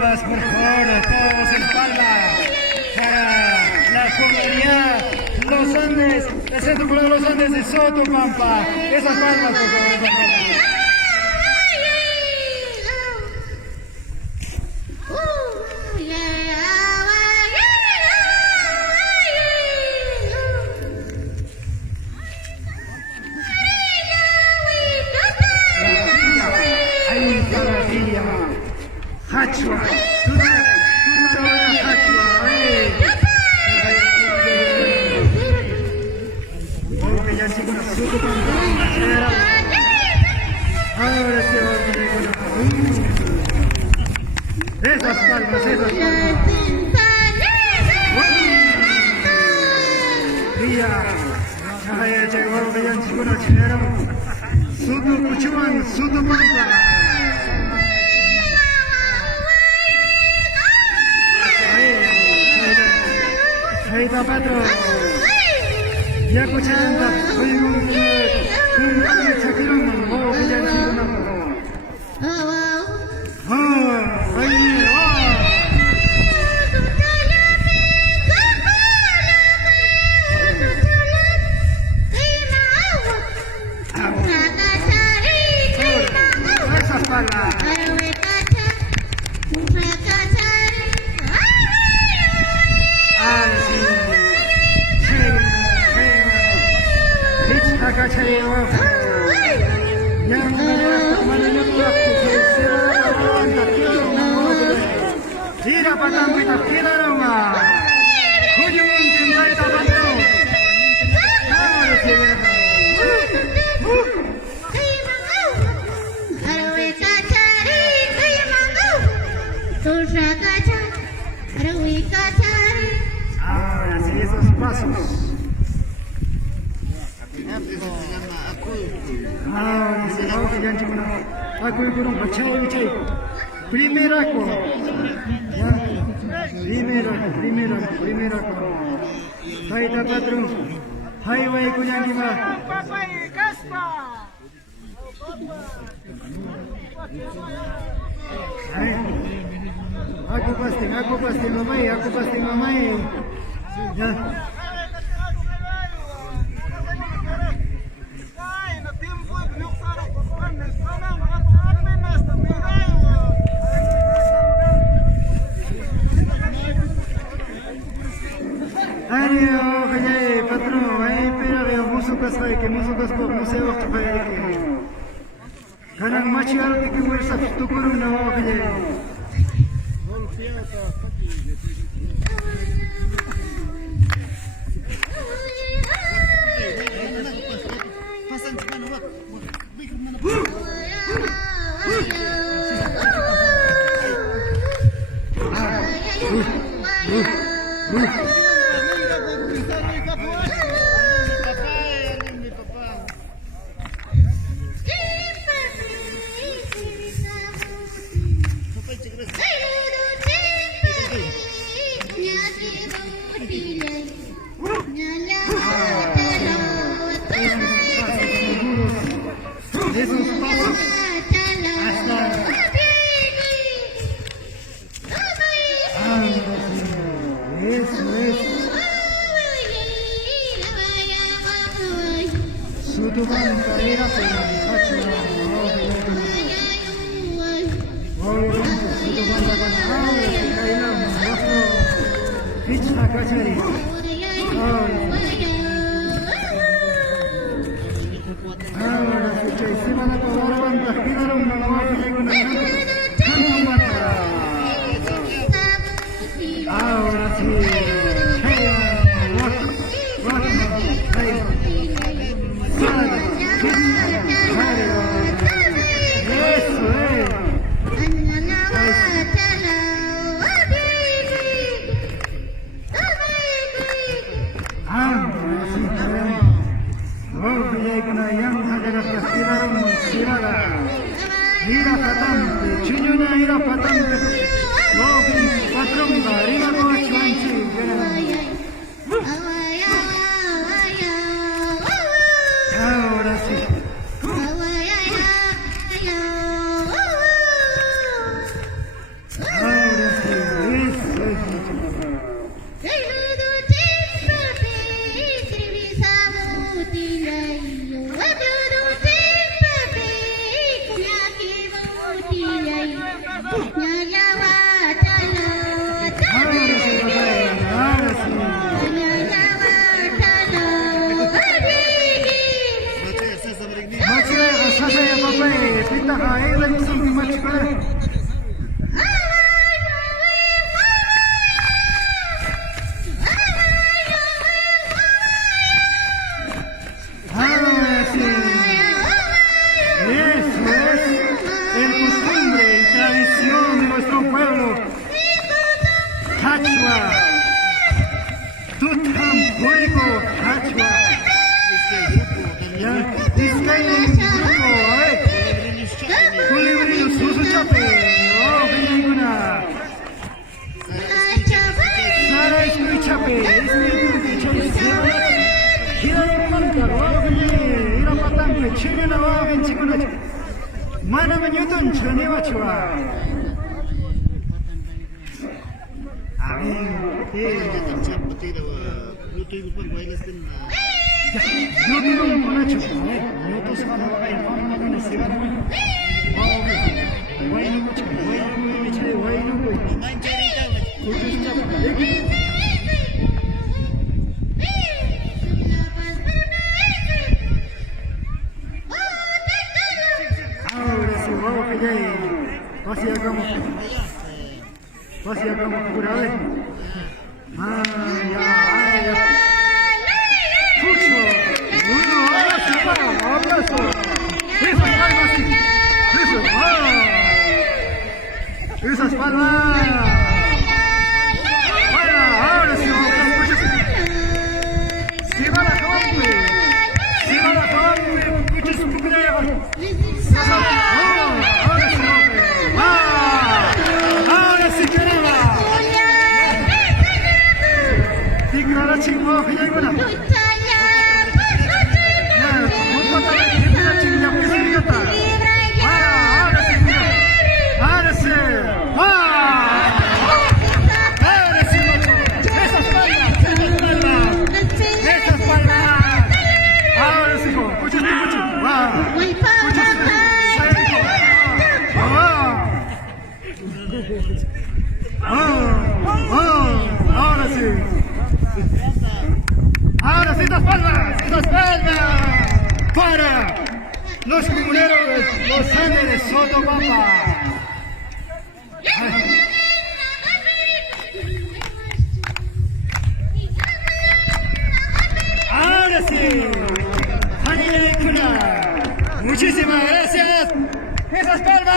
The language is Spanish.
Por favor, todos en palma para la comunidad Los Andes, el Centro Cultural Los Andes de Sotopampa. Esas palmas, por favor, esas palmas. Hachua, ahora se va esas palmas, esas palmas. Dia, saya cakap dengan cikgu cikgu, sudu kucuman, sudu mangga. Kita patro, ya kucanda, hoy kami cakirun, mau kerja di mana? Ahora sí, esos pasos. Ahora sí, vamos a ganchar una. Aku kurang percaya. Primera ko. Ya. Primera ko. Kita patro. Highway ko yang di mana? Aku pasti mamai. Ya. Ayo, kaya patro, ay pero musukas ko museo ko kaya ke. Kanang machial ke wala sa tukuro na ako kaya. Mana menyutun cenewa cua. Amin. Bluetooth pun cua. Bluetooth mana pakai phone mana sekarang? Wow. Why nu cua? Why nu? Main cari tahu. Bluetooth cua. Masih agak kurang. Ya. Pucho. Abrazo. Esas palmas. Eso. Esas palmas. Vaya, ahora sí. Se va la comple. Muchos cumpleaños. Chingó, que llegó la. Ahora sí, estas palmas para los comuneros de los Andes de Sotopampa. Ahora sí, muchísimas gracias. Esas palmas.